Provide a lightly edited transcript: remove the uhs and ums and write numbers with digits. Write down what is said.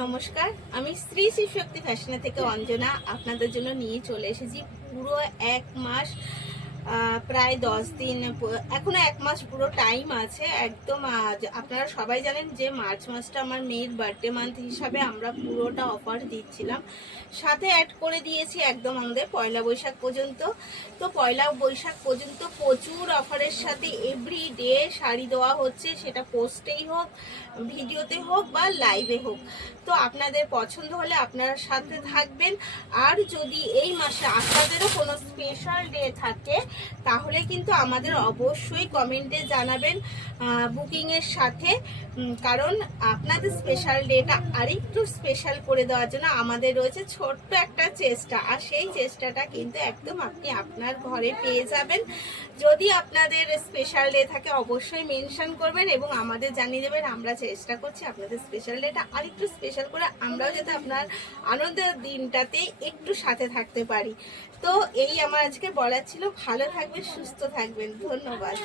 নমস্কার, আমি শ্রী শ্রী শক্তি ফ্যাশনে থেকে অঞ্জনা আপনাদের জন্য নিয়ে চলে এসেছি পুরো 1 মাস, প্রায় 10 দিন, এখনো 1 মাস পুরো টাইম আছে একদম। আপনারা সবাই জানেন যে মার্চ মাসটা আমার মেয়ের বার্থডে মান্থ হিসাবে আমরা পুরোটা অফার দিচ্ছিলাম, সাথে অ্যাড করে দিয়েছি একদম আমাদের পয়লা বৈশাখ পর্যন্ত। তো পয়লা বৈশাখ পর্যন্ত প্রচুর অফারের সাথে এভরি ডে শাড়ি দেওয়া হচ্ছে, সেটা পোস্টেই হোক, ভিডিওতে হোক বা লাইভে হোক। তো আপনাদের পছন্দ হলে আপনারা সাথে থাকবেন। আর যদি এই মাসে আপনাদেরও কোনো স্পেশাল ডে থাকে তাহলে কিন্তু আমাদের অবশ্যই কমেন্টে জানাবেন বুকিংয়ের সাথে, কারণ আপনাদের স্পেশাল ডেটা আরেকটু স্পেশাল করে দেওয়ার জন্য আমাদের রয়েছে ছোট্ট একটা চেষ্টা। আর সেই চেষ্টাটা কিন্তু একদম আপনি আপনার ঘরে পেয়ে যাবেন। যদি আপনাদের স্পেশাল ডে থাকে অবশ্যই মেনশন করবেন এবং আমাদের জানিয়ে দেবেন। আমরা চেষ্টা করছি আপনাদের স্পেশাল ডেটা আরেকটু স্পেশাল করে আমরাও যাতে আপনার আনন্দের দিনটাতে একটু সাথে থাকতে পারি। তো এই আমার আজকে বলার ছিল। ভালো থাকবেন, সুস্থ থাকবেন, ধন্যবাদ।